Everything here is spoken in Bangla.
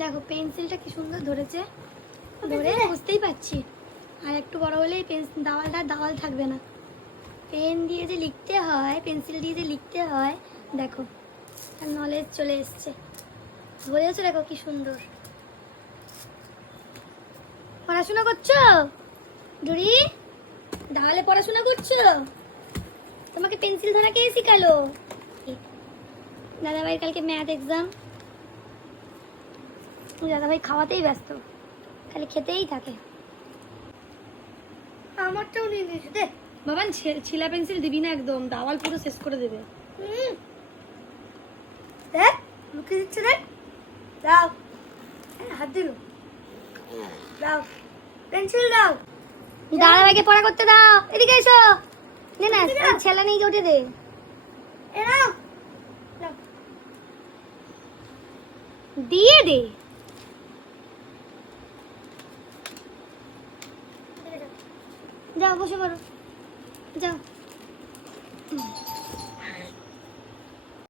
দেখো পেন্সিলটা কি সুন্দর ধরেছে, ধরে বুঝতেই পারছি। আর একটু বড় হলেই পেন্সিল দাওয়াল থাকবে না। পেন দিয়ে যে লিখতে হয়, পেন্সিল দিয়ে যে লিখতে হয়, দেখো নলেজ চলে এসছে। ধরেছো দেখো কি সুন্দর। পড়াশোনা করছো জুড়ি? তাহলে পড়াশোনা করছো? তোমাকে পেন্সিল ধরা কে শিখালো? দাদাভাই কালকে ম্যাথ এক্সাম। দাদাভাই খাওয়াতেই ব্যস্ত, খালি খেতেই থাকে। আমারটাও নিয়ে নিয়েছে দে বাবা। ছিলা পেন্সিল দিবি না, একদম দাওয়াল পুরো শেষ করে দেবে। দেখ লুকিয়ে দিচ্ছে, দেখ। দাও, হাত দিল। দাও পেন্সিল দাও। দাদাভাইকে পড়া করতে দাও। এদিকে এসো। নে না ছেলা নিয়ে উঠে দে। এ নাও, দিয়ে দে। যাও বসে পড়ো, যাও।